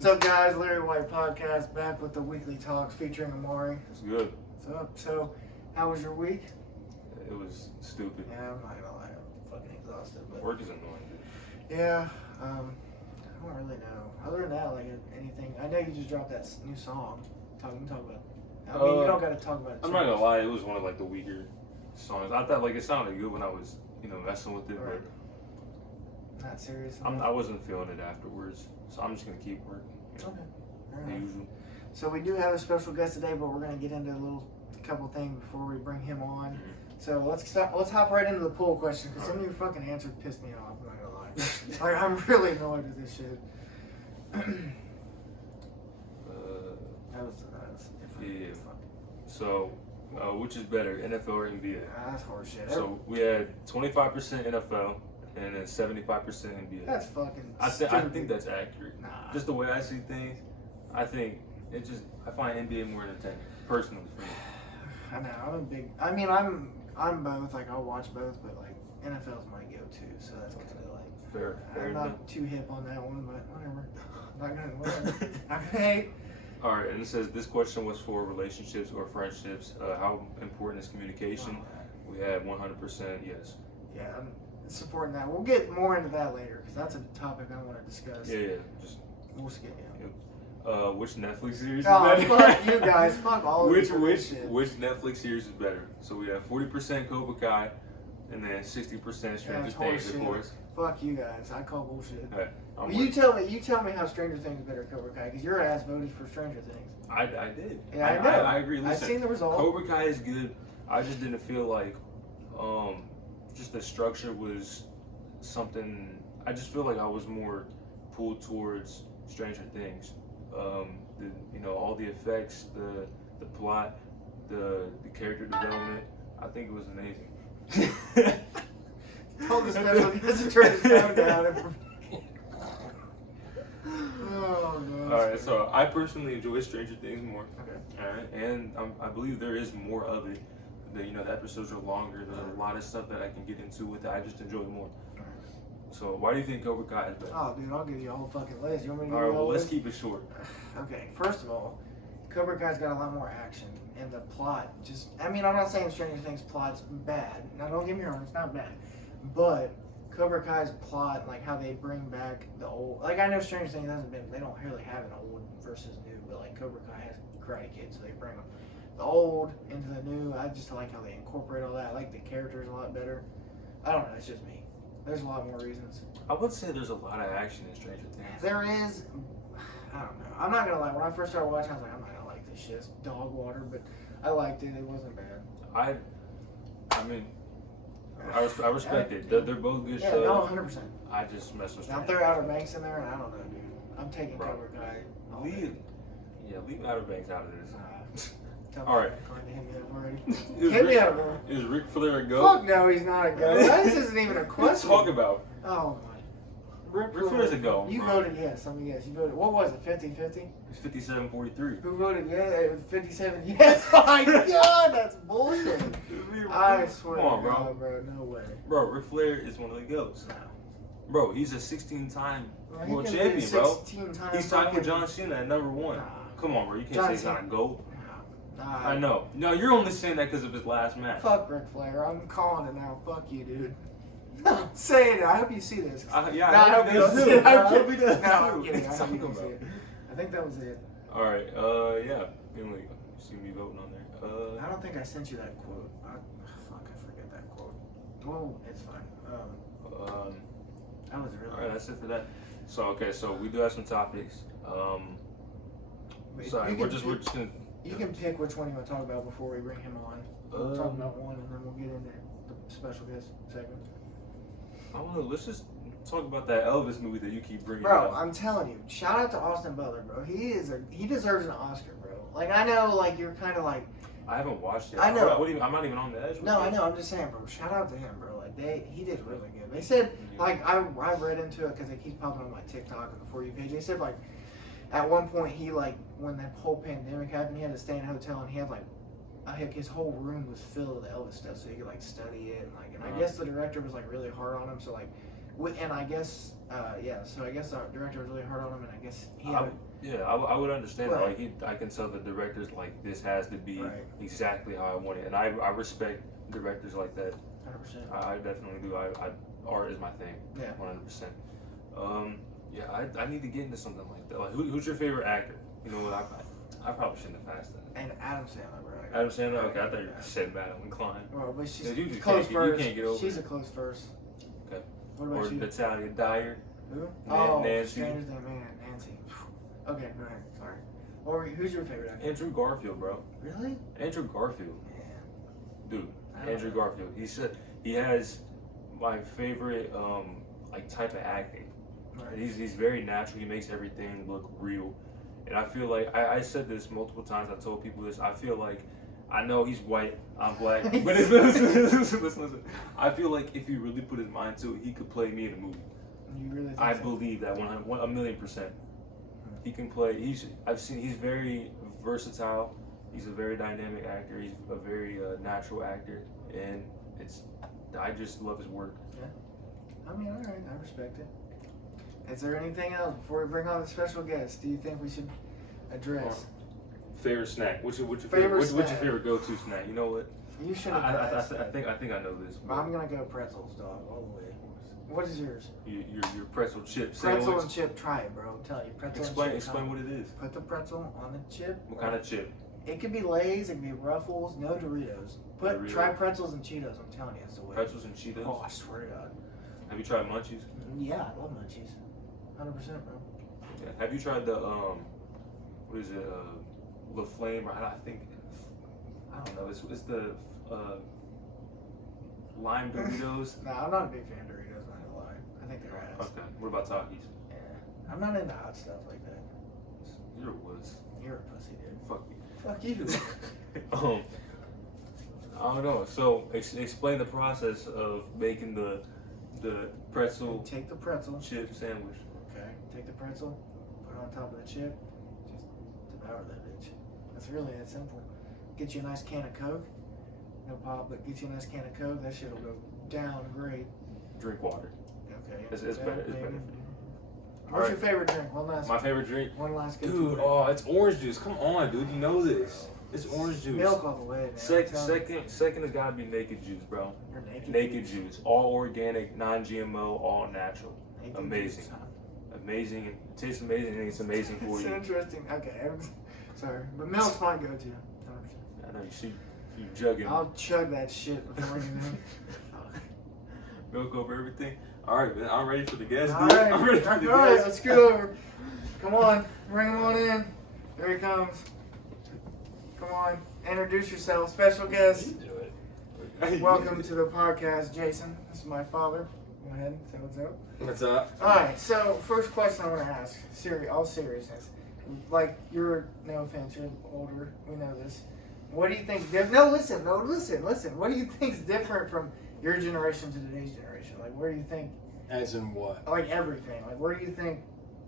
What's up, guys? Larry White Podcast back with the weekly talks featuring Omari. It's good. What's up? So, how was your week? It was stupid. Yeah, I'm not gonna lie, I'm fucking exhausted. But Work is annoying, dude. yeah, I don't really know. Other than that, like anything. I know you just dropped that new song. Talk about. I mean, you don't got to talk about it. I'm not gonna lie, it was one of like the weaker songs. I thought like it sounded good when I was, messing with it, Right. Not serious. but I wasn't feeling it afterwards. So I'm just gonna keep working. Okay. Fair The enough. usual. So we do have a special guest today, but we're gonna get into a couple things before we bring him on. Mhm. So let's hop right into the poll question because some of your fucking answers pissed me off. I'm not gonna lie. Like I'm really annoyed with this shit. That was Yeah. So, which is better, NFL or NBA? That's horseshit. So we had 25% NFL and then 75% NBA. That's fucking. I stupid. think that's accurate. Nah. Just the way I see things, I find NBA more entertaining, personally for me. I know. I'm a big. I mean, I'm both. Like I'll watch both, but like NFL's my go-to. So that's kind of like. Fair I'm enough. not too hip on that one, but whatever. Whatever. Not gonna hate. All right, and it says this question was for relationships or friendships. How important is communication? We had 100% yes. Yeah, I'm supporting that. We'll get more into that later because that's a topic I want to discuss. Yeah. Just We'll skip it. which Netflix series is Oh, better? fuck you guys. Fuck all of which you. which Netflix series is better? So we have 40% Cobra Kai, and then 60% Stranger it's Things, of horseshit. course. Fuck you guys. I call bullshit. Hey, I'm Well, you tell me how Stranger Things is better than Cobra Kai because your ass voted for Stranger Things. I did. Yeah, I know. I agree. Listen, I've seen the result. Cobra Kai is good. I just didn't feel like, just the structure was something. I just feel like I was more pulled towards Stranger Things. All the effects, the plot, the character development. I think it was amazing. Told the special guest to turn his phone down. Oh, God. All right, so I personally enjoy Stranger Things more. Okay. All right, and I believe there is more of it. The episodes are longer. There's a lot of stuff that I can get into with it. I just enjoy it more. So why do you think Cobra Kai is better? Oh, dude, I'll give you a whole fucking list. You want me to give All you right, a well, whole let's list? keep it short. Okay, first of all, Cobra Kai's got a lot more action, and the plot I'm not saying Stranger Things plot's bad. Now, don't get me wrong, it's not bad. But Cobra Kai's plot, like how they bring back the old, like I know Stranger Things they don't really have an old versus new, but like Cobra Kai has Karate Kid, so they bring the old into the new. I just like how they incorporate all that. I like the characters a lot better. I don't know, it's just me. There's a lot more reasons. I would say there's a lot of action in Stranger Things. There is, I don't know. I'm not gonna lie. When I first started watching, I was like, I'm not gonna like this shit. It's dog water, but I liked it. It wasn't bad. I respect it. They're both good Yeah, shows. no, 100%. I just mess with Now Stranger throw Outer Banks in there, and I don't know, dude. I'm taking Bro. Cobra Kai. all day. Leave Outer Banks out of this. Tell me All right. According to him, yeah, already. Is Hit me Ric- up, bro. Is Ric Flair a goat? Fuck no, he's not a goat. This isn't even a Let's question. talk about. Oh my. Ric Flair's a goat. You bro. voted yes. I mean, yes. You voted. What was it? 50-50? It's 57-43. Who voted yes? It was 57. Yes. My God, that's bullshit. I swear Come on, to bro. God, bro. No way. Bro, Ric Flair is one of the goats. No. Bro, he's a 16-time He world can be champion, bro. 16 times He's tied fucking- with John Cena at number 1. Nah. Come on, bro. You can't John say he's not a Cena. goat. Nah. I know. No, you're only saying that because of his last match. Fuck Ric Flair. I'm calling it now. Fuck you, dude. I'm saying it. I hope you see this. Yeah, No, I hope he you does don't too. see it. I I'm hope he kidding. does No, I'm too. kidding. I What hope are you you don't see talking it. I think that was it. All right. Yeah. You see me voting on there. I don't think I sent you that quote. Fuck, I forget that quote. Well, it's fine. That was really. All right, that's it for that. So we do have some topics. Sorry, we're just gonna. You can pick which one you want to talk about before we bring him on. We'll talk about one, and then we'll get into the special guest segment. I don't know. Let's just talk about that Elvis movie that you keep bringing Bro, up. I'm telling you, shout out to Austin Butler, bro. He deserves an Oscar, bro. Like I know, like you're kind of like. I haven't watched it. I know. I'm not even on the edge. No, I know. I'm just saying, bro. Shout out to him, bro. Like he did really good. They said, like I read into it because it keeps popping on my TikTok and the For You page. They said like at one point he like when that whole pandemic happened, he had to stay in a hotel and he had like his whole room was filled with Elvis stuff, so he could like study it and like. And I guess the director was like really hard on him, so like And I guess, so I guess our director was really hard on him, and I guess he I, had I would understand that. Right. Like, I can tell the directors like this has to be Right. exactly how I want it, and I respect directors like that. 100%. I definitely do. Art is my thing. Yeah. 100%. Yeah, I need to get into something like that. Like, who's your favorite actor? You know what? I probably shouldn't have asked that. And Adam Sandler, bro. Adam Sandler. Okay, I thought you said Madeline Klein. Well, but she's You just close can't- first. you can't get over She's it. a close first. Okay. What about Or you? Natalia Dyer. Who? Nancy. Stranger Things, man, Nancy. Okay, go ahead. Sorry. Who's your favorite actor? Andrew Garfield, bro. Really? Andrew Garfield. Man. Dude, I don't Andrew know. Garfield. He has my favorite like type of acting. Right. He's very natural. He makes everything look real. And I feel like I said this multiple times. I told people this. I feel like I know he's white. I'm black. But listen. I feel like if he really put his mind to it, he could play me in a movie. You really think I so? believe that 1,000,000%. He can play. He's very versatile. He's a very dynamic actor. He's a very natural actor, and I just love his work. I mean, all right, I respect it. Is there anything else before we bring on the special guest? Do you think we should address? Favorite snack? What's your Favorite what's your snack? favorite go-to snack? You know what? You should I address. think I know this. But I'm gonna go pretzels, dog, all the way. What is yours? Your pretzel chip Pretzel sandwich. and chip. Try it, bro. I'm telling you, pretzel Explain and chip. what it is. Put the pretzel on the chip. What kind of chip? It could be Lay's, it could be Ruffles, no Doritos. Doritos. Try pretzels and Cheetos. I'm telling you, that's the way. Pretzels and Cheetos. Oh, I swear to God. Have you tried Munchies? Yeah, I love munchies. 100%, bro. Yeah. Have you tried the what is it? La Flame, or I think I don't know. It's the lime Doritos. Nah, I'm not a big fan of Doritos. I'm not gonna lie. I think they're ass. Okay. What about Takis? Yeah, I'm not into hot stuff like that. You're a wuss. You're a pussy, dude. Fuck you. Fuck you. I don't know. So explain the process of making the pretzel Take the pretzel. chip sandwich. Okay. Take the pretzel. Put it on top of the chip. Just devour that bitch. That's really that simple. Get you a nice can of Coke. No pop, but get you a nice can of Coke. That shit will go down great. Drink water. Okay. It's yeah, better. It's maybe. better. What's your favorite drink? My favorite drink. One last good Dude, drink. oh, it's orange juice. Come on, dude. You know this. It's orange juice. Milk all the way, man. I'm telling you. Second has got to be naked juice, bro. You're naked. Naked juice. All organic, non-GMO, all natural. Naked Amazing. juice, huh? Amazing. It tastes amazing, and it's amazing for It's you. interesting. Okay. Sorry. But milk's my go-to. 100%. I know you jugging I'll chug that shit before anything. milk over everything. All right, man. I'm ready for the guest. All dude. right. I'm ready for the All right. guest. Let's scoot over. Come on. Bring him on in. There he comes. Come on. Introduce yourself. Special guest. You do it. Welcome to the podcast, Jason. This is my father. Go ahead. Say what's up. What's up? All right. So first question I want to ask, all seriousness, like you're no offense, you're older. We know this. What do you think? Listen. What do you think is different from your generation to today's generation? Like, where do you think? As in what? Like everything. Like, where do you think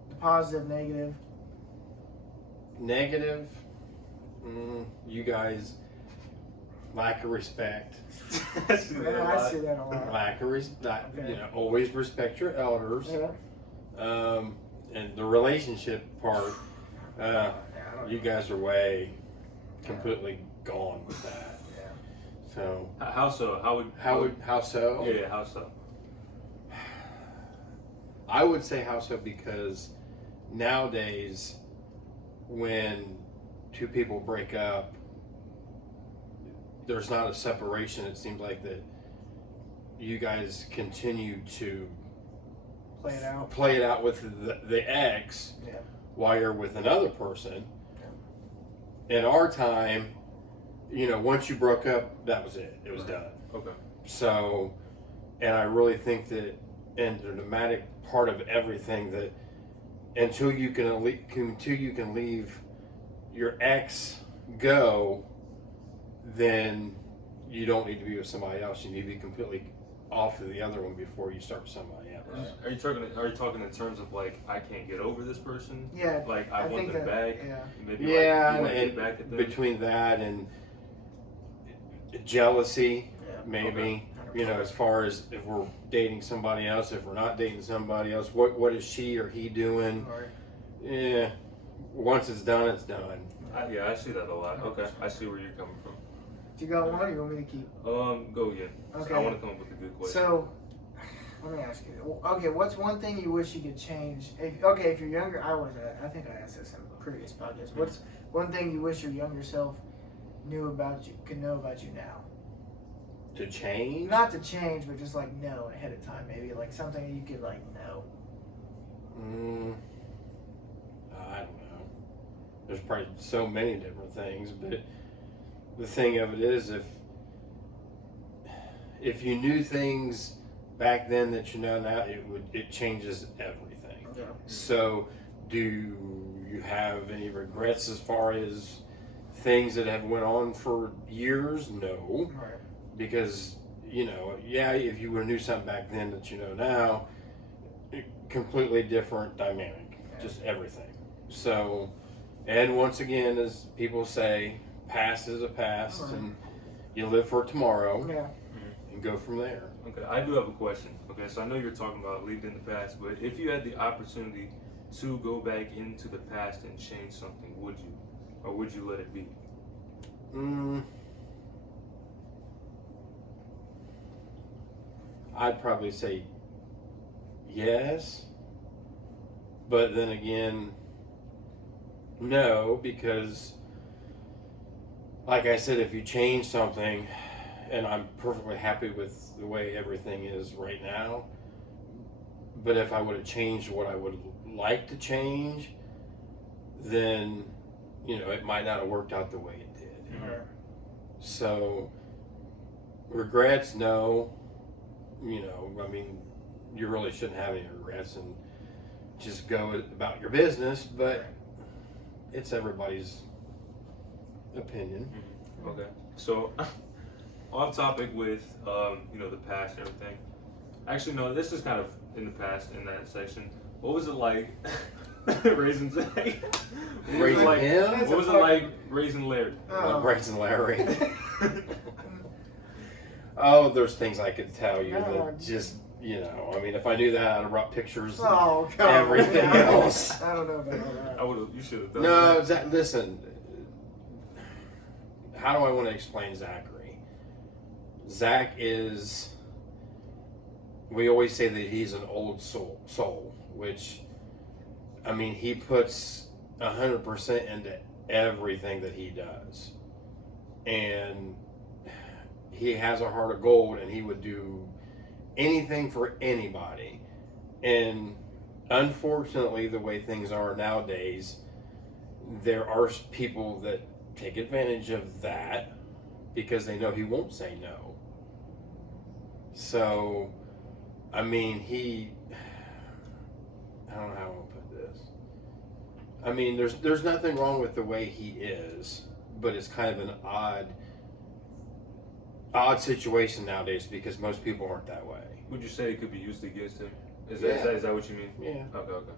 the positive, negative? Negative? You guys lack of respect. Yeah, I see that a lot. Lack of respect. Okay. Always respect your elders. Yeah. And the relationship part, Yeah, I don't you guys are way completely gone with that. Yeah. So How so? how so? Yeah, how so? I would say how so because nowadays when two people break up, there's not a separation. It seems like that you guys continue to Play it out. with the ex Yeah. while you're with another person. In our time, once you broke up, that was it. It was done. Okay. So, and I really think that in the dramatic part of everything that until you can leave your ex go, then you don't need to be with somebody else. You need to be completely off of the other one before you start with somebody else. Are you talking in terms of like I can't get over this person? Yeah. Like I want think them that- back. Yeah. Maybe Yeah, like, you want to and get back at them. between that and jealousy, Yeah. maybe. You know, as far as if we're dating somebody else, if we're not dating somebody else, what is she or he doing? Right. Yeah, once it's done, it's done. Yeah, I see that a lot. Okay, I see where you're coming from. Do you got one, or you want me to keep? Go again. Okay. I want to come up with a good question. So, let me ask you. Okay, what's one thing you wish you could change? If you're younger, I think I asked this in previous podcasts. What's one thing you wish your younger self could know about you now? To change? Not to change, but just like know ahead of time, maybe like something that you could like know. I don't know. There's probably so many different things, but the thing of it is, if you knew things back then that you know now, it changes everything. Yeah. So, do you have any regrets as far as things that have went on for years? No, Right. because if you would have knew something back then that you know now, completely different dynamic, just everything. So, and once again, as people say, past is a past, Right. and you live for tomorrow Yeah. and go from there. Okay, I do have a question. Okay, so I know you're talking about leaving in the past, but if you had the opportunity to go back into the past and change something, would you? Or would you let it be? I'd probably say yes, but then again, no, because like I said, if you change something, and I'm perfectly happy with the way everything is right now, but if I would have changed what I would like to change, then it might not have worked out the way it did. Right. So regrets, no. I mean, you really shouldn't have any regrets and just go about your business, but it's everybody's opinion. Okay, so off topic with the past and everything. Actually, no, this is kind of in the past in that section. What was it like raising Zach? Raising him? What was it like raising Larry? Raising Larry. Oh, there's things I could tell you that just, I mean, if I knew that, I'd have brought pictures Oh, and God. everything else. I don't know about that. You should have done No, that. listen, how do I want to explain Zachary? Zach is, we always say that he's an old soul, which, I mean, he puts 100% into everything that he does. And he has a heart of gold, and he would do anything for anybody. And unfortunately, the way things are nowadays, there are people that take advantage of that because they know he won't say no. So, I mean, I don't know how I want to put this. I mean, there's nothing wrong with the way he is, but it's kind of an odd situation nowadays because most people aren't that way. Would you say it could be used against him? Is Yeah. that what you mean? Yeah. Okay.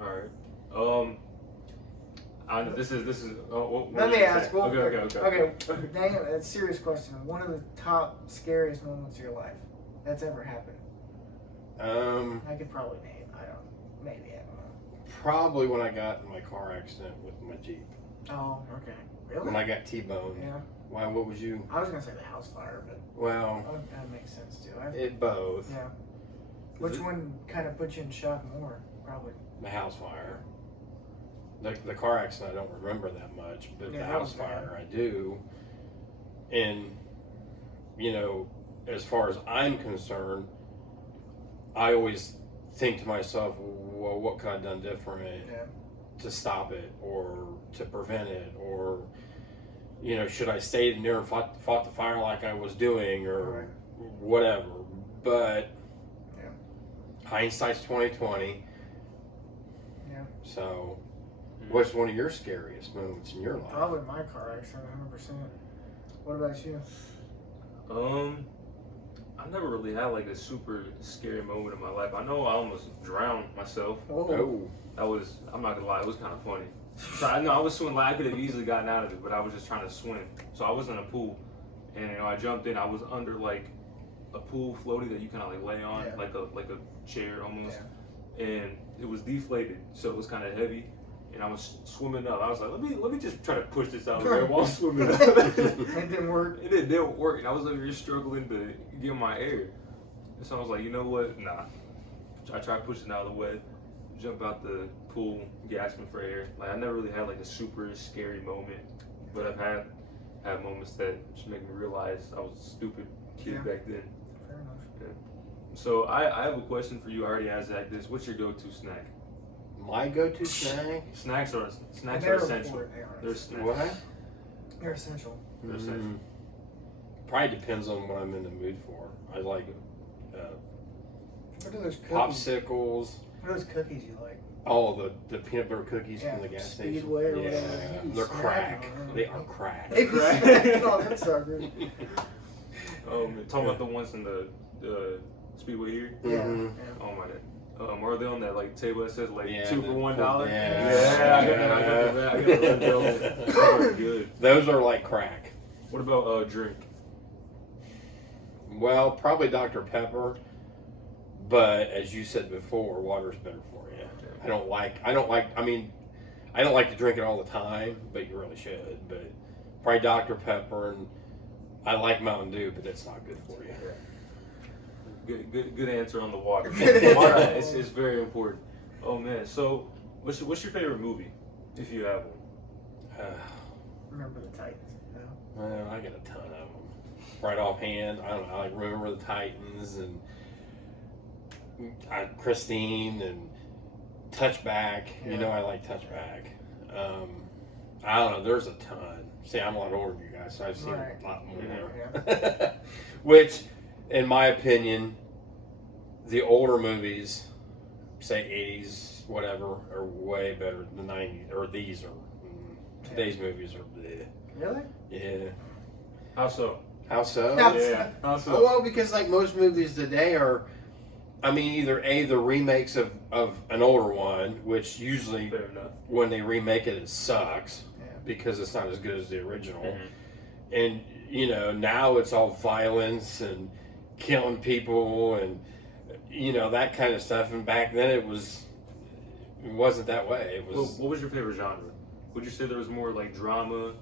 All right. This is. What Let did me you ask. say? Well, Okay. Dang it, that's a serious question. One of the top scariest moments of your life that's ever happened. I could probably name. I don't know. Probably when I got in my car accident with my Jeep. Oh, okay. Really? When I got T-boned. Yeah. Why? What was you? I was gonna say the house fire, but Well, that makes sense too. it both. Yeah. Which one kind of put you in shock more? Probably. The house fire. The car accident I don't remember that much, but Yeah, the that house was bad. fire I do. And as far as I'm concerned, I always think to myself, well, what could I have done different to stop it or to prevent it, or should I stayed in there and fought the fire like I was doing, or whatever. But hindsight's 20/20. Yeah. So, what's one of your scariest moments in your life? Probably my car accident, 100%. What about you? I never really had like a super scary moment in my life. I know I almost drowned myself. Oh. I'm not gonna lie, it was kind of funny. So I was swimming, like I could have easily gotten out of it, but I was just trying to swim. So I was in a pool, and I jumped in. I was under like a pool floaty that you kind of like lay on, Yeah. like a chair almost, and it was deflated, so it was kind of heavy. And I was swimming up. I was like, let me just try to push this out of there while I'm swimming up. It didn't work. It didn't work, and I was over here struggling to get my air. And so I was like, you know what? Nah. I tried pushing out of the way, jump out the pool, gasping for air. Like I never really had like a super scary moment, but I've had moments that just make me realize I was a stupid kid back then. Fair enough. Yeah. So I have a question for you. I already asked Zach this. What's your go-to snack? My go-to snack? Snacks are They're essential. important, they are. They're snacks. What? They're essential. They're essential. Probably depends on what I'm in the mood for. I like What are those cookies? popsicles. What are those cookies you like? Oh, the peanut butter cookies from the gas station. Speedway or Yeah, whatever. they're Snack crack. on them. They are crack. Oh, that's so good. Talking about the ones in the Speedway here. Yeah. Mhm. Oh my god. Are they on that like table that says like Yeah, 2 for $1? yeah. I got that. I got those. Those are good. Those are like crack. What about drink? Well, probably Dr. Pepper, but as you said before, water's better for you. I don't like to drink it all the time, but you really should. But probably Dr. Pepper, and I like Mountain Dew, but that's not good for you. Good answer on the water. Good answer. Water is very important. Oh man, so what's your favorite movie, if you have one? Remember the Titans? No? Well, I got a ton of them. Right offhand, I don't know. I like Remember the Titans and Christine and Touchback. Yeah. You know, I like Touchback. I don't know. There's a ton. See, I'm a lot older than you guys, so I've seen Right. a lot more. Yeah. Which, in my opinion, the older movies, say 80s, whatever, are way better than the 90s. Or these are. Today's movies are bleh. Really? Yeah. How so? How so? No. Yeah. How Oh, so? well, because like most movies today are, I mean, either the remakes of an older one, which usually Fair enough. when they remake it, it sucks Yeah. because it's not as good as the original. Mhm. And you know, now it's all violence and killing people and you know that kind of stuff. And back then it wasn't that way. It Well, was. what was your favorite genre? Would you say there was more like drama,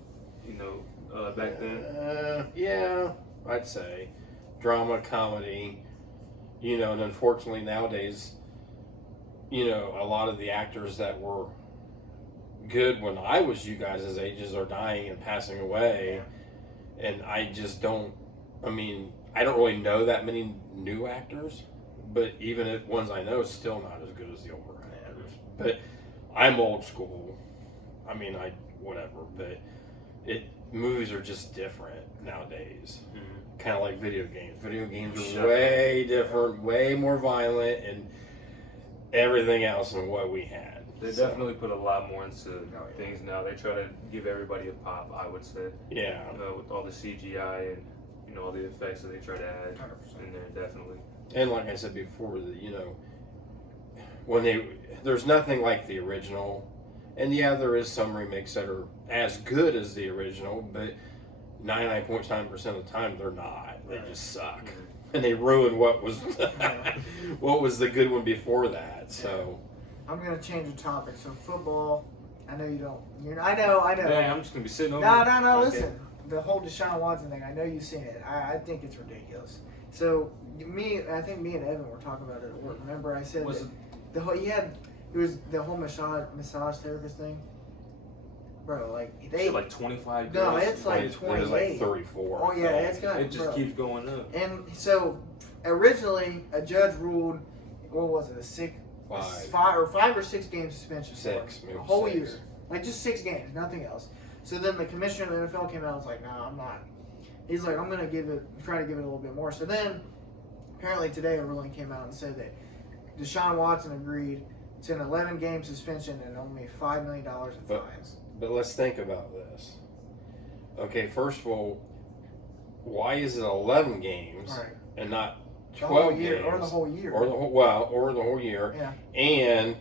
back then? Yeah, I'd say drama, comedy. You know, and unfortunately nowadays, you know, a lot of the actors that were good when I was you guys' ages are dying and passing away. And I just don't, I mean, I don't really know that many new actors, but even if ones I know, it's still not as good as the older actors. But I'm old school. I mean, whatever, but movies are just different nowadays. Mhm. Kind of like video games. Video games are Shut way different, way more violent, and everything else than what we had. They So, definitely put a lot more into yeah. things now. They try to give everybody a pop, I would say, yeah. with all the CGI and all the effects that they try to add 100%. in there. Definitely. And like I said before, you know, there's nothing like the original, and yeah, there is some remakes that are as good as the original, but 99.9% of the time they're not. They just suck, and they ruin what was what was the good one before that. So I'm gonna change the topic. So football. I know you don't. I know. Yeah, I'm just gonna be sitting over. No. Okay. Listen, the whole Deshaun Watson thing. I know you've seen it. I think it's ridiculous. So I think me and Evan were talking about it at work. Remember, I said Was that the whole it was the whole massage therapist thing, bro. Like Is it like 25 days? No, it's like it was 28. like 34. Oh yeah, it's got. It just bro. keeps going up. And so originally a judge ruled, what was it, five or 6 game suspension for him. Six, maybe a whole 6. year, like just 6 games, nothing else. So then the commissioner of the NFL came out and was like, "Nah, I'm not." He's like, "I'm gonna try to give it a little bit more." So then apparently today a ruling came out and said that Deshaun Watson agreed to an 11 game suspension and only $5 million in fines. But let's think about this. Okay, first of all, why is it 11 games Right. and not The 12 whole year, games? or the whole year. Or the whole year. Yeah. And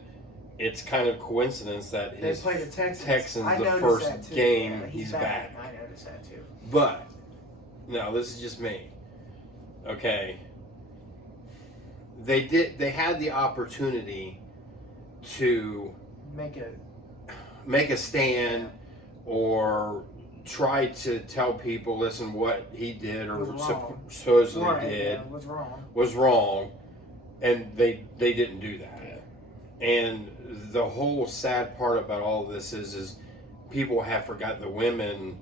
it's kind of coincidence that They his played the Texans. Texans I the noticed first that too. game Yeah, he's back. I noticed that too. But no, this is just me. okay, they had the opportunity to make a stand or try to tell people, listen, what he did or supposedly did was wrong, and they didn't do that. And the whole sad part about all this is people have forgotten the women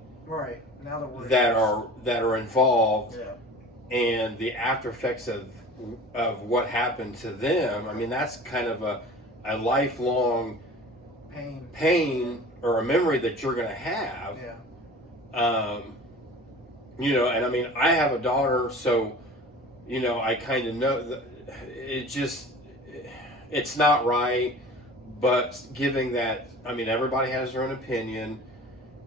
now that are involved, and the after effects of what happened to them. I mean, that's kind of a lifelong pain or a memory that you're going to have. And I mean, I have a daughter, so I kind of know that it's not right. But giving that, I mean, everybody has their own opinion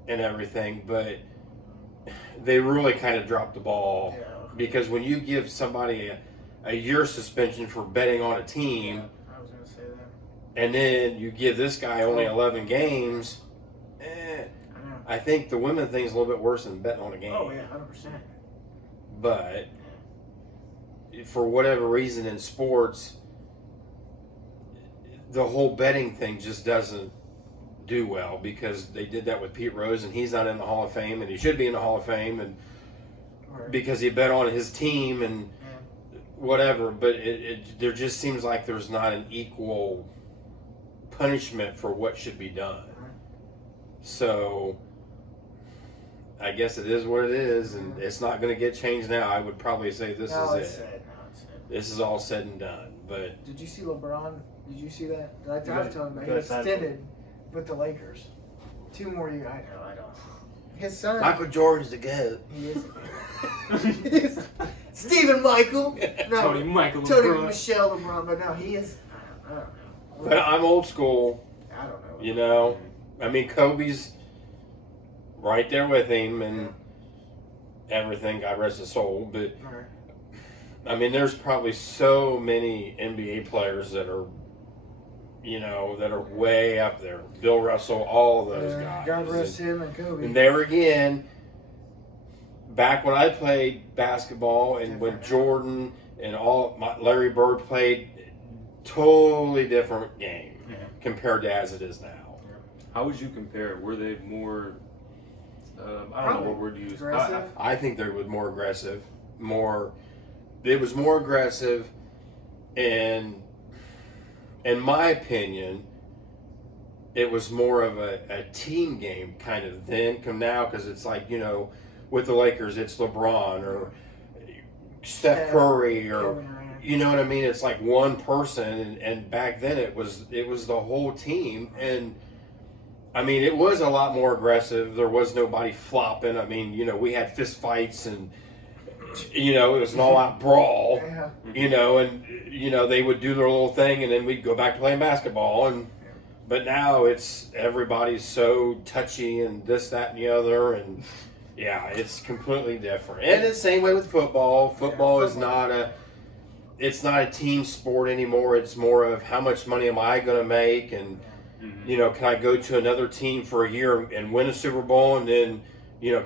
and everything, but they really kind of dropped the ball, because when you give somebody a year suspension for betting on a team, I was going to say that, and then you give this guy only 11 games, I think the women thing's a little bit worse than betting on a game. Oh yeah, 100%. But for whatever reason in sports, the whole betting thing just doesn't do well, because they did that with Pete Rose, and he's not in the Hall of Fame, and he should be in the Hall of Fame, and because he bet on his team and whatever. But there just seems like there's not an equal punishment for what should be done. So I guess it is what it is, and it's not going to get changed now. I would probably say this is it. This is all said and done. But did you see LeBron? Did you see that? I was telling him that he extended with the Lakers 2 more years. I don't. His son, Michael Jordan's the GOAT. He is. Stephen Michael. No, Tony Michael. Tony LeBron. Michelle LeBron. But no, he is. I don't know. But I'm old school. I don't know. I mean, Kobe's right there with him and everything. God rest his soul. But I mean, there's probably so many NBA players that are, that are way up there. Bill Russell, all of those guys. God rest him and Kobe. And there again, back when I played basketball and when Jordan and Larry Bird played, totally different game compared to as it is now. How would you compare? Were they more? I don't know what word to use. I think they were more aggressive. It was more aggressive, and in my opinion, it was more of a team game kind of then. Come now, because it's like, with the Lakers, it's LeBron or Steph Curry or you know what I mean. It's like one person, and back then it was the whole team. And I mean, it was a lot more aggressive. There was nobody flopping. I mean, we had fist fights and. It was an all-out brawl, and they would do their little thing, and then we'd go back to playing basketball. But now everybody's so touchy and this, that, and the other, and it's completely different. And the same way with football. Football is not a team sport anymore. It's more of how much money am I going to make, and can I go to another team for a year and win a Super Bowl and then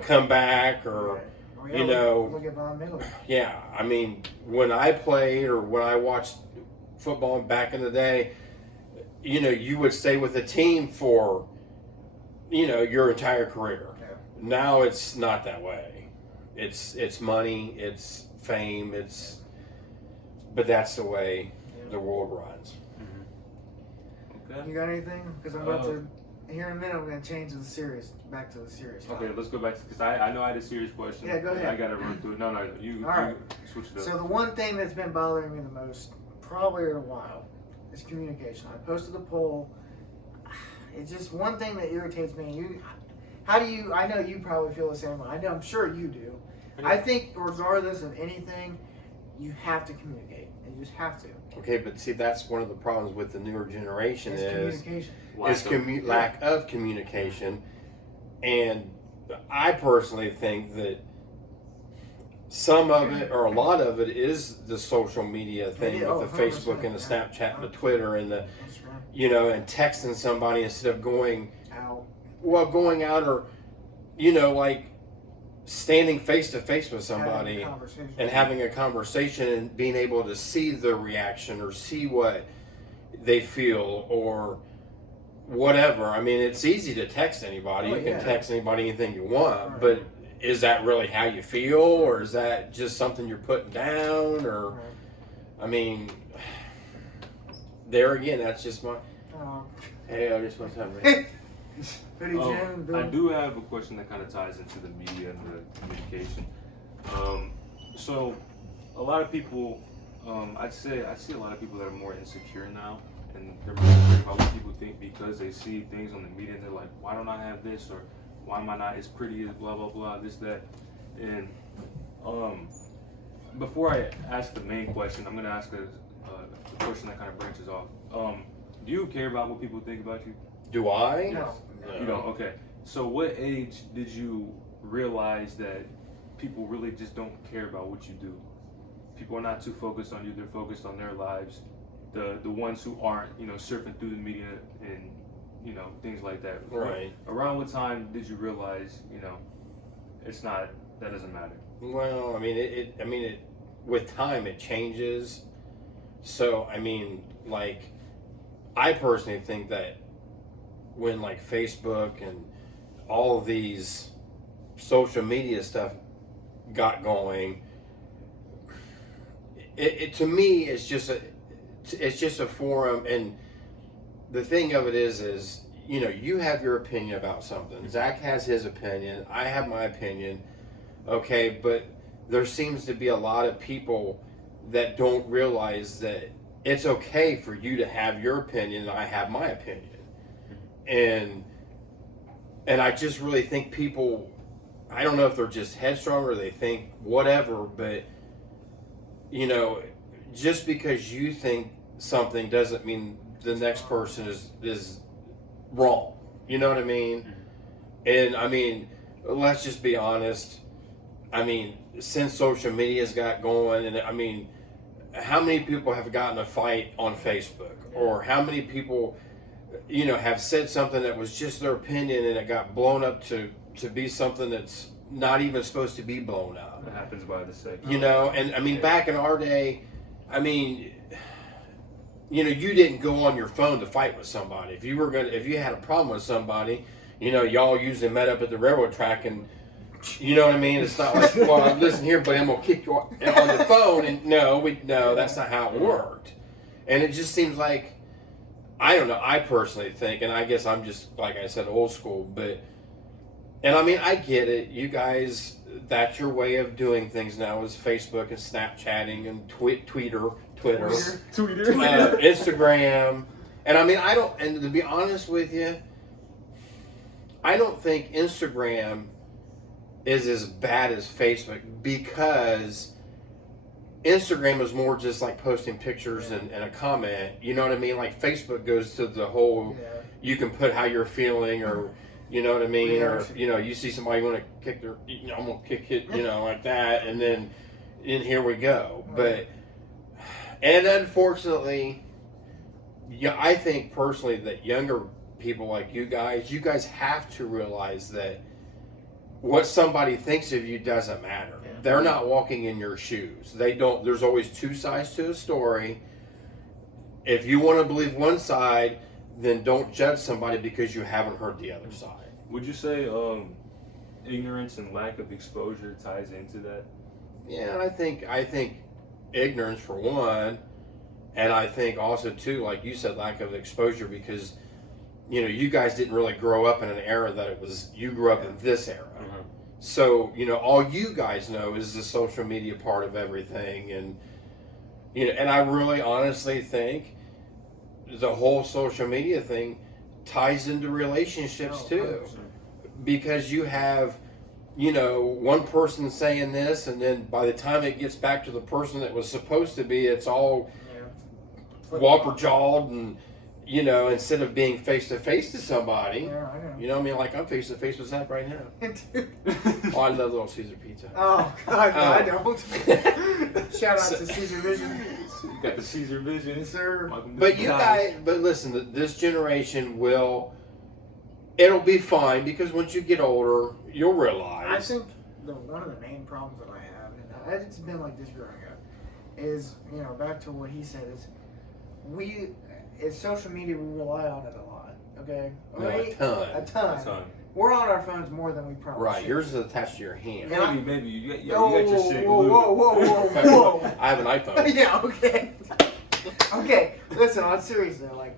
come back or. Look at Von Miller. Yeah, I mean, when I played or when I watched football back in the day, you would stay with a team for, your entire career. Yeah. Now it's not that way. It's money, it's fame, but that's the way the world runs. Okay. You got anything? Because I'm about to. Here in a minute, I'm going to change back to the series. Okay, let's go back to, because I know I had a serious question. Yeah, go ahead. I got to run through it. No, you switch it up. So the one thing that's been bothering me the most, probably in a while, is communication. I posted a poll. It's just one thing that irritates me. I know you probably feel the same way. I'm sure you do. I think regardless of anything, you have to communicate. You just have to. Okay, but see, that's one of the problems with the newer generation is communication. Lack of communication. And I personally think that some of it, or a lot of it, is the social media thing with the Facebook and the Snapchat and the Twitter and the, and texting somebody instead of going out or, like, standing face to face with somebody Having a conversation. and having a conversation and being able to see the reaction or see what they feel or whatever. I mean, it's easy to text anybody. Oh, You can yeah. text anybody anything you want, Right. but is that really how you feel, or is that just something you're putting down? Or, Right. I mean, there again, that's just my. Oh. Hey, I just want to tell Hoodie Jim, Bill. I do have a question that kind of ties into the media and the communication. So, a lot of people, I see a lot of people that are more insecure now, and they're more worried about what people think because they see things on the media and they're like, why don't I have this, or why am I not as pretty as blah blah blah, this that, and before I ask the main question, I'm gonna ask a question that kind of branches off. Do you care about what people think about you? Do I? No. You don't? Okay. So what age did you realize that people really just don't care about what you do? People are not too focused on you, they're focused on their lives. The ones who aren't, surfing through the media and, things like that. Right. Around what time did you realize, it's not, that doesn't matter? Well, I mean, it with time it changes. So, I mean, like, I personally think that when like Facebook and all of these social media stuff got going, it to me it's just a forum, and the thing of it is you have your opinion about something. Zach has his opinion. I have my opinion. Okay, but there seems to be a lot of people that don't realize that it's okay for you to have your opinion and I have my opinion. And I just really think people, I don't know if they're just headstrong or they think whatever, but just because you think something doesn't mean the next person is wrong. You know what I mean? And I mean, let's just be honest. I mean, since social media's got going, and I mean, how many people have gotten a fight on Facebook, or how many people, have said something that was just their opinion and it got blown up to be something that's not even supposed to be blown up. It happens by the second. And I mean, back in our day, I mean, you didn't go on your phone to fight with somebody. If you had a problem with somebody, y'all usually met up at the railroad track, and you know what I mean? It's not like, well, listen here, but I'm gonna kick you on the phone, and no, that's not how it worked. And it just seems like, I don't know, I personally think, and I guess I'm just, like I said, old school, and I mean, I get it. You guys, that's your way of doing things now, is Facebook and Snapchatting and Twitter, Instagram. And I mean, and to be honest with you, I don't think Instagram is as bad as Facebook, because Instagram is more just like posting pictures and a comment. You know what I mean? Like Facebook goes to the whole, you can put how you're feeling, or you know what I mean? Or you see somebody, you want to kick their, I'm gonna kick it, like that, and then here we go. But and unfortunately, I think personally that younger people like you guys have to realize that what somebody thinks of you doesn't matter. Yeah. They're not walking in your shoes. They don't. There's always two sides to a story. If you want to believe one side, then don't judge somebody because you haven't heard the other side. Would you say ignorance and lack of exposure ties into that? Yeah, I think ignorance for one, and I think also too, like you said, lack of exposure, because you guys didn't really grow up in an era that you grew up in this era. Mm-hmm. So, all you guys know is the social media part of everything. And, and I really honestly think the whole social media thing ties into relationships too. 100%. Because you have, one person saying this, and then by the time it gets back to the person that was supposed to be, it's all whopper-jawed, and instead of being face to face to somebody, I know. I mean, like I'm face to face with Zach right now. Oh, I love Little Caesar pizza. Oh God, no, I don't. Shout out to Caesar Vision. You got the Caesar Vision, yes, sir. But listen, this generation it'll be fine, because once you get older, you'll realize. one of the main problems that I have, and it's been like this growing up, is, you know, back to what he said, is it's social media, we rely on it a lot, okay? No, a ton. A ton. We're on our phones more than we probably Right, should. yours is attached to your hand. Maybe you got your shit whoa, glued. whoa. I have an iPhone. Yeah, okay. Okay, listen, on serious though, like,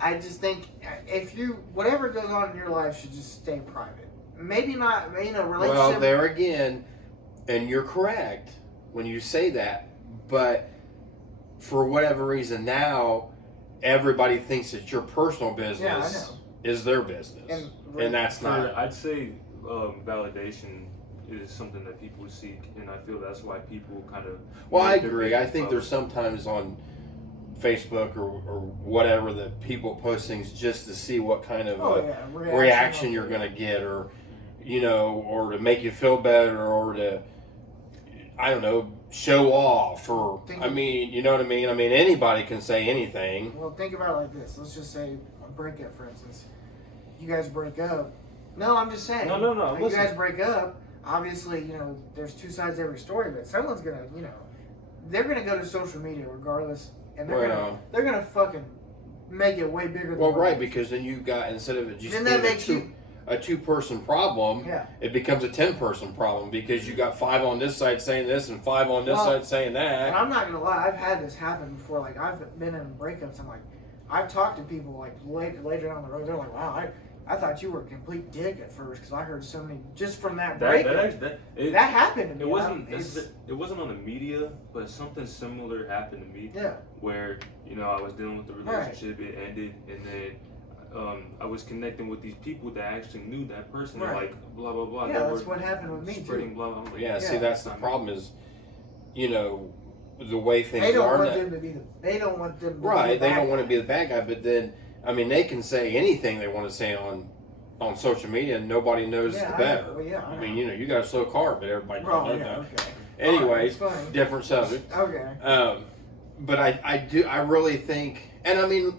I just think whatever goes on in your life should just stay private. Maybe not, you know, relationship. Well, there again, and you're correct when you say that, but for whatever reason now, everybody thinks that your personal business is their business. And that's not. I'd say validation is something that people seek, and I feel that's why people kind of. Well, I agree. I think there's sometimes on Facebook or whatever that people post things just to see what kind of reaction you're going to get, or, you know, or to make you feel better, or to, I don't know, show off, or, I mean, you know what I mean? I mean, anybody can say anything. Well, think about it like this. Let's just say a breakup, for instance. You guys break up. No, I'm just saying. No. Like, you guys break up. Obviously, you know, there's two sides to every story, but someone's going to, you know, they're going to go to social media regardless, and they're going to fucking make it way bigger than Well, right, because then you got, instead of it just being a two-person problem, it becomes a 10-person problem, because you got 5 on this side saying this and 5 on this side saying that. And I'm not going to lie, I've had this happen before. Like, I've been in breakups, and, like, I've talked to people, like, later down the road, they're like, wow, I thought you were a complete dick at first, because I heard so many, just from that breakup. That happened to me. It wasn't on the media, but something similar happened to me. Yeah. Where, you know, I was dealing with the relationship, it ended, and then I was connecting with these people that actually knew that person. Right. Like, blah, blah, blah. Yeah, that's what happened with me, too. Blah, blah, blah. Yeah, see, that's the problem is, you know, the way things they don't are. Want them to be they don't want them to be the right, they bad don't want to guy. be the bad guy, but then, I mean, they can say anything they want to say on social media, and nobody knows the better. I mean, you know, you got a slow car, but everybody knows that. Okay. Anyways, right, different subject. Okay. But I really think, and I mean,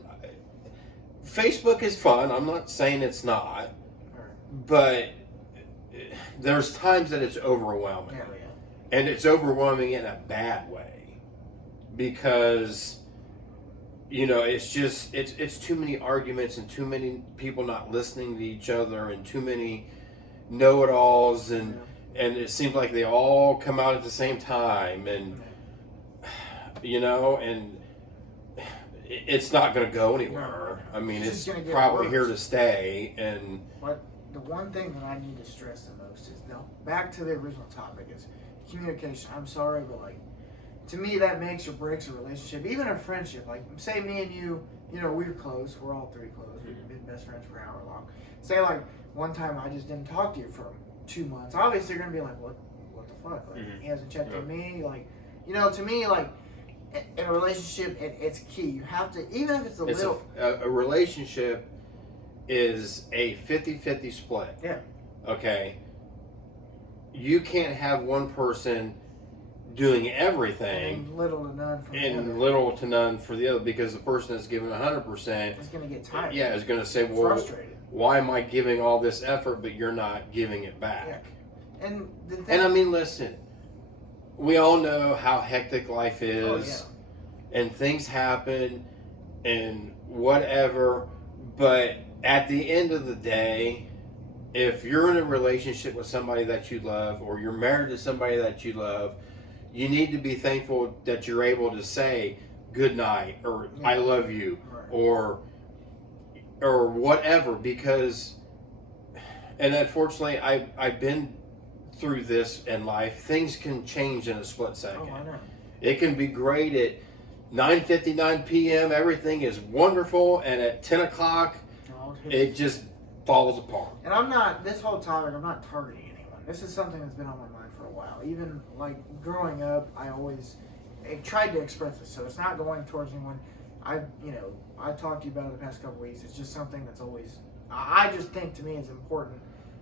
Facebook is fun. I'm not saying it's not, but there's times that it's overwhelming. And it's overwhelming in a bad way, because, you know, it's just, it's too many arguments and too many people not listening to each other, and too many know-it-alls, and it seems like they all come out at the same time, and, you know, and it's not going to go anywhere. I mean, it's probably here to stay. And but the one thing that I need to stress the most is, back to the original topic, is communication. I'm sorry, but, like, to me, that makes or breaks a relationship, even a friendship. Like, say me and you, you know, we're close. We're all 3 close. We've been best friends for however long. Say, like, one time I just didn't talk to you for 2 months. Obviously, you're going to be like, what the fuck? Like, he hasn't checked on me. Like, you know, to me, like, in a relationship, it's key. You have to, even if it's a relationship is a 50-50 split. Yeah. Okay? You can't have one person doing everything and little to none for the other. Little to none for the other, because the person that's giving 100% is going to get tired. Yeah, is going to say, well, frustrated. Why am I giving all this effort but you're not giving it back? Yeah. And I mean, listen, we all know how hectic life is, and things happen and whatever, but at the end of the day, if you're in a relationship with somebody that you love, or you're married to somebody that you love, you need to be thankful that you're able to say good night, or I love you, or whatever, because, and unfortunately, I've been through this in life. Things can change in a split second. Oh, I know. It can be great at 9:59 p.m. Everything is wonderful, and at 10 o'clock, it just falls apart. And this whole topic, I'm not targeting anyone. This is something that's been on my mind for a while. Even, like, growing up, I tried to express this, so it's not going towards anyone. I've talked to you about it the past couple weeks. It's just something that's always, I just think, to me, is important.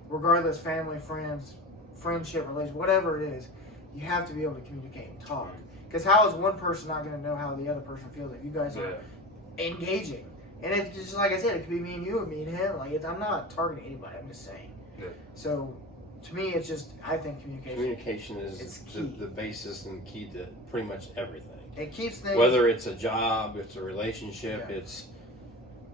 Regardless, family, friends, friendship, relationship, whatever it is, you have to be able to communicate and talk. Because how is one person not going to know how the other person feels if you guys are engaging? And it's just like I said, it could be me and you, or me and him. Like, I'm not targeting anybody. I'm just saying. Yeah. So, to me, it's just, I think communication. Communication It's is key. the basis and key to pretty much everything. It keeps things. Whether it's a job, it's a relationship, Yeah.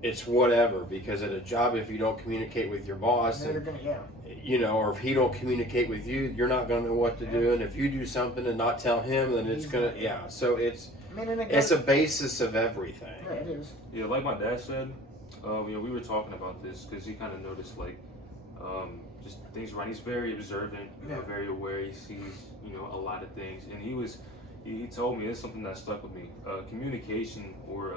it's whatever. Because at a job, if you don't communicate with your boss, they're and, gonna, or if he don't communicate with you, you're not gonna know what to do. And if you do something and not tell him, then it's He's gonna, not- So it's I mean, and it it's goes, a basis of everything. yeah, it is. Yeah, like my dad said, we were talking about this because he kind of noticed just things around. He's very observant, Yeah. very aware. He sees, a lot of things, and he told me it's something that stuck with me. Communication or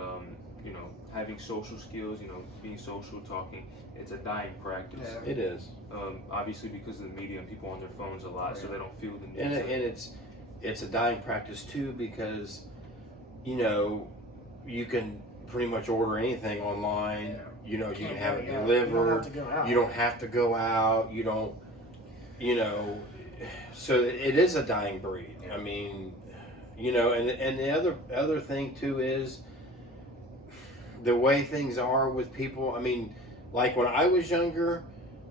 having social skills, being social, talking. It's a dying practice. Yeah. It is, Obviously because of the media and people on their phones a lot, so they don't feel the need. and it's a dying practice too because you can pretty much order anything online. Yeah. You can Can't have go it out. delivered. You don't have to go out. You don't have to go out. You don't, so it is a dying breed. Yeah. I mean, and the other thing too is the way things are with people. I mean, like when I was younger,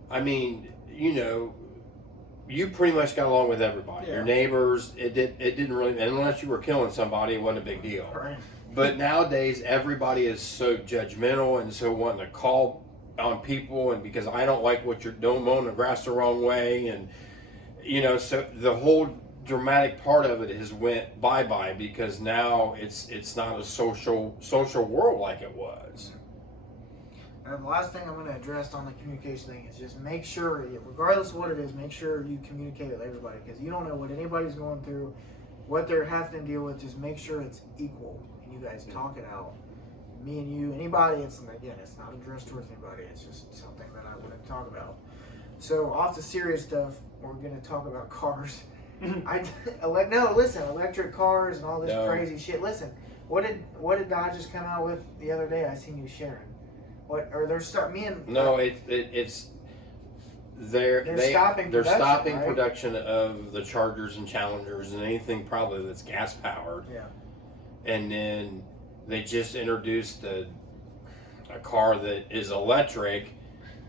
I mean, you pretty much got along with everybody. Yeah. Your neighbors, it didn't really, unless you were killing somebody, it wasn't a big deal. Right. But nowadays, everybody is so judgmental and so wanting to call on people, and because I don't like what you're doing, mowing the grass the wrong way, and so the whole dramatic part of it has went bye because now it's not a social world like it was. And the last thing I'm going to address on the communication thing is just make sure, regardless of what it is, make sure you communicate with everybody because you don't know what anybody's going through, what they're having to deal with. Just make sure it's equal and you guys talk it out. Me and you, anybody. It's not addressed towards anybody. It's just something that I want to talk about. So off the serious stuff, we're going to talk about cars. Electric cars and all this No. crazy shit. Listen, what did Dodge just come out with the other day? I seen you sharing. No, it's they're stopping they're production, stopping right? production of the Chargers and Challengers and anything probably that's gas powered. Yeah. And then they just introduced a car that is electric,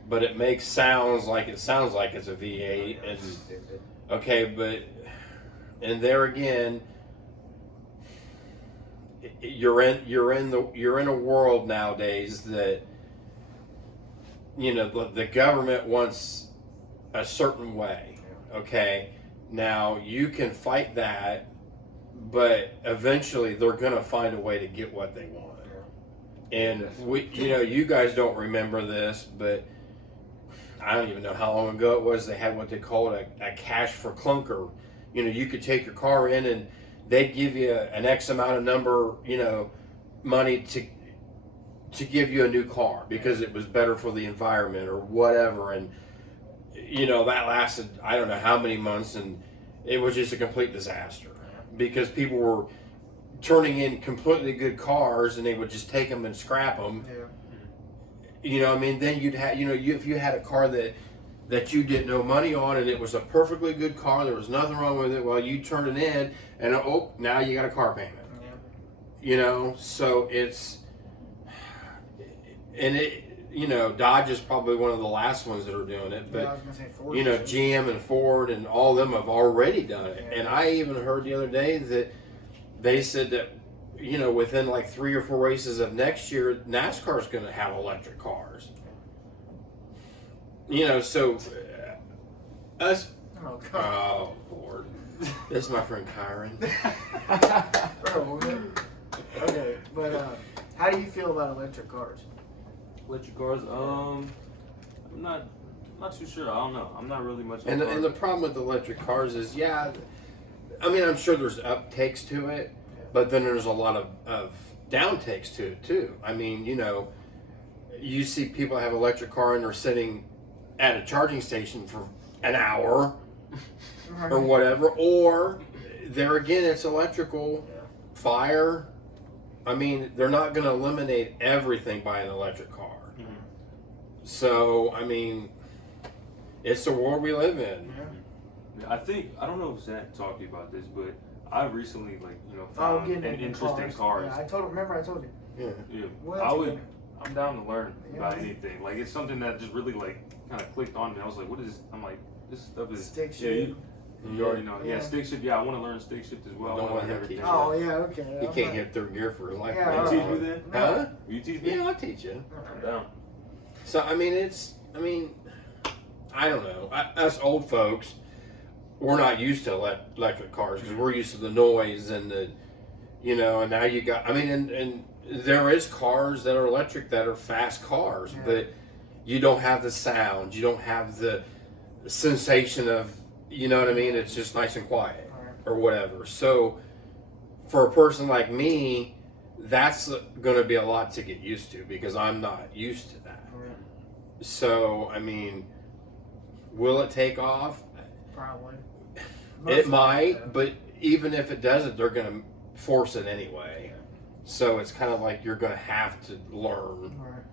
but it sounds like it's a V8. And okay, and there again, you're in a world nowadays that the government wants a certain way. Okay, now you can fight that, but eventually they're gonna find a way to get what they want. And you guys don't remember this, but I don't even know how long ago it was. They had what they called a cash for clunker. You could take your car in and they'd give you an X amount of number, money to give you a new car because it was better for the environment or whatever. And that lasted I don't know how many months, and it was just a complete disaster because people were turning in completely good cars and they would just take them and scrap them. Yeah. Then you'd have if you had a car that you didn't know money on and it was a perfectly good car, there was nothing wrong with it, well, you turn it in and now you got a car payment. So it's, and Dodge is probably one of the last ones that are doing it, but I was gonna say Ford. GM and Ford and all of them have already done it. Yeah. And I even heard the other day that they said that within like 3 or 4 races of next year, NASCAR's going to have electric cars. So us. Oh God. Oh Lord, this is my friend Kyron. Okay, but how do you feel about electric cars? Electric cars, I'm not too sure. I don't know. I'm not really much. And the problem with electric cars is, I'm sure there's uptakes to it, but then there's a lot of downtakes to it too. You see people have electric car and they're sitting at a charging station for an hour or whatever, or there again, it's electrical, fire. They're not going to eliminate everything by an electric car. Mm-hmm. So, it's the world we live in. Yeah, I don't know if Zach talked to you about this, but I recently found an interest in cars. Yeah, I told you. Yeah. Yeah, Well, I'm down to learn about Yeah. anything. Like it's something that just really kind kind of clicked on me. I was like, what is? I'm like, this stuff is Stick yeah, shift. you already know. Yeah, Yeah. stick shift. Yeah, I want to learn stick shift as well. Don't I let want him everything. teach Oh yeah, okay. He I'm can't not- hit third gear for his life. Yeah, man. You teach me then? Huh? You teach me? Yeah, I'll teach you. I'm down. So I mean, I don't know. Us old folks, we're not used to electric cars because we're used to the noise and the, you know. And now you got. I mean, and there is cars that are electric that are fast cars, Yeah. but you don't have the sound. You don't have the sensation of, you know what I mean. It's just nice and quiet Alright. or whatever. So for a person like me, that's going to be a lot to get used to because I'm not used to that. Alright. So, I mean, will it take off? Probably. It might, but even if it doesn't, they're going to force it anyway. So it's kind of like you're going to have to learn Alright.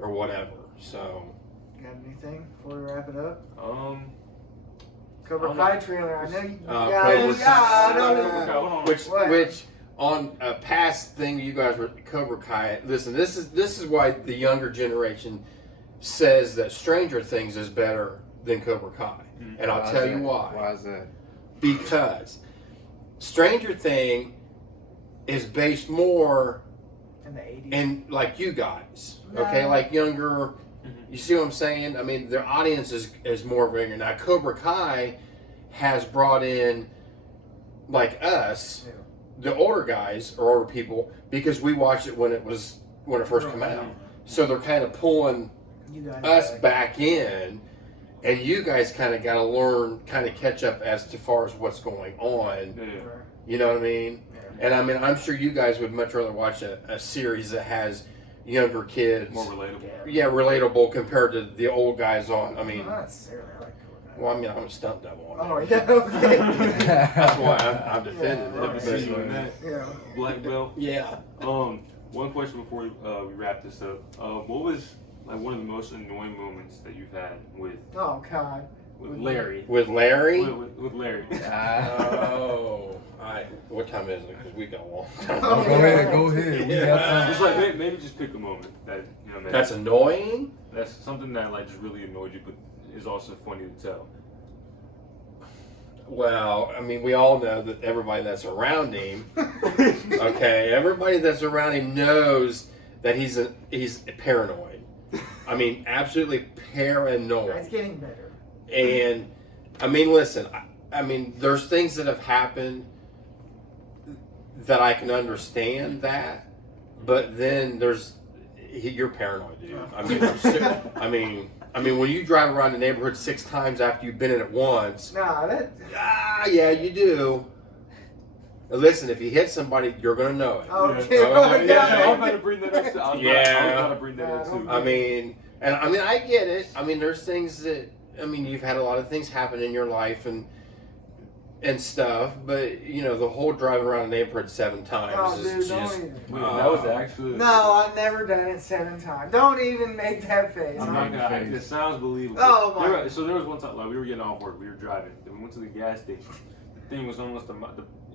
or whatever. So, Got anything before we wrap it up? Cobra I'm Kai not- trailer. I know you. Cobra I know. Hold on. What? which on a past thing you guys were Cobra Kai. Listen, this is why the younger generation says that Stranger Things is better than Cobra Kai, and I'll tell you why. Why is that? Because Stranger Thing is based more In the 80s. in like you guys, okay, No. like younger. You see what I'm saying? I mean, their audience is more younger. Now, Cobra Kai has brought in like us, Yeah. the older guys or older people, because we watched it when it first came out. So they're kind of pulling You guys us back in, and you guys kind of got to learn, kind of catch up as to far as what's going on. Yeah. You know what I mean? Yeah. And I mean, I'm sure you guys would much rather watch a series that has younger kids. More relatable. Yeah, relatable compared to the old guys on. I mean, Not necessarily. I like Cobra Kai. well, I mean, I'm a stunt double on Oh it. yeah. Okay. That's why I'm defending Yeah, Love to it. see you in that. yeah. Black belt. Yeah. One question before we wrap this up. What was like one of the most annoying moments that you've had with Oh God. Larry? With Larry? With Larry. Oh. What time is it? Because we got a long time. Oh, Go ahead, go ahead. We got time. Just like maybe just pick a moment that That's annoying? that's something that like just really annoyed you, but is also funny to tell. Well, I mean, we all know that everybody that's around him, okay, everybody that's around him knows that he's paranoid. I mean, absolutely It's paranoid. getting better. And I mean, listen, I mean, there's things that have happened that I can understand that, but then you're paranoid, dude. I mean, I mean, when you drive around the neighborhood 6 times after you've been in it once, Nah, that. yeah, you do. Listen, if you hit somebody, you're gonna know it. Okay. Yeah, I'm about to bring that up. I was about to bring that up too. I mean, I get it. I mean, there's things that, I mean, you've had a lot of things happen in your life and stuff, but you know, the whole driving around the neighborhood 7 times Oh, is dude, just. don't even. Wait, that was actually. No, I've never done it 7 times. Don't even make that face. I'm not gonna. It sounds believable. Oh, my. So there was one time, like we were getting off work, we were driving, then we went to the gas station. The thing was almost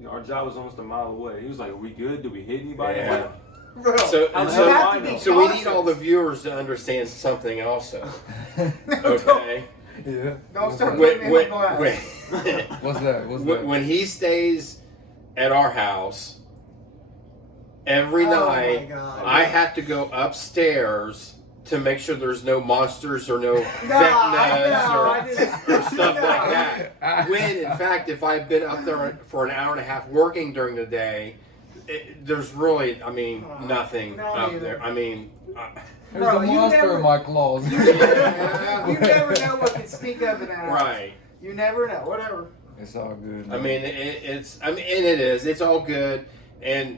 our job was almost a mile away. He was like, "Are we good? Did we hit anybody?" Yeah. I'm like, Bro, So, How and the so, hell do I know? so we need all the viewers to understand something also. Okay. Yeah. Don't start Wait, putting me wait, on blast. wait. What's that? What's that? When he stays at our house every Oh, my night, God. I have to go upstairs to make sure there's no monsters or no No, vecnas I didn't- or stuff no. like that. When, in fact, if I've been up there for an hour and a half working during the day, there's really, I mean, nothing Not up even. there. I mean, There's Bro, a you monster never- in my claws. You never know what can sneak up in that house. right. You never know. Whatever. It's all good. I mean, it's, I mean, and it is. It's all good, and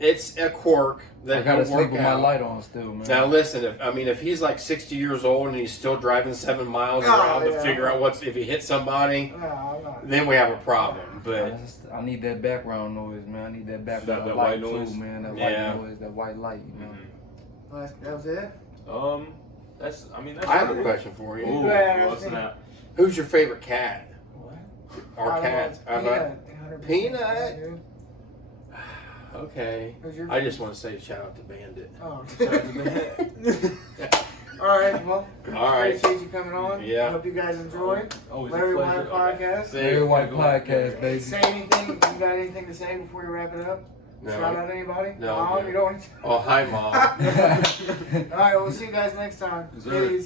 it's a quirk that I gotta he'll work sleep with my out. light on still, man. Now listen, if he's like 60 years old and he's still driving 7 miles Oh, around to yeah. figure out if he hits somebody, No, I'm not. then we have a problem. But I need that background noise, man. I need that background That light white noise? too, man. That Yeah. white noise, that white light, you know. That was it. That's. I mean, that's. I have a question for you. Ooh, Go ahead, what's ask me. that? Who's your favorite cat What? or cats? Peanut. Peanut? Dude. Okay. Who's your I just want to say shout out to Bandit. Oh. All right, well, All right. appreciate you coming on. Yeah. Hope you guys enjoyed. Always Larry a White pleasure. podcast. See Larry you. White podcast, baby. Say anything. You got anything to say before you wrap it up? No. Shout out anybody? No, Mom, yeah. you don't want to? Oh, hi, Mom. All right, we'll see you guys next time. Yes, sir. Peace.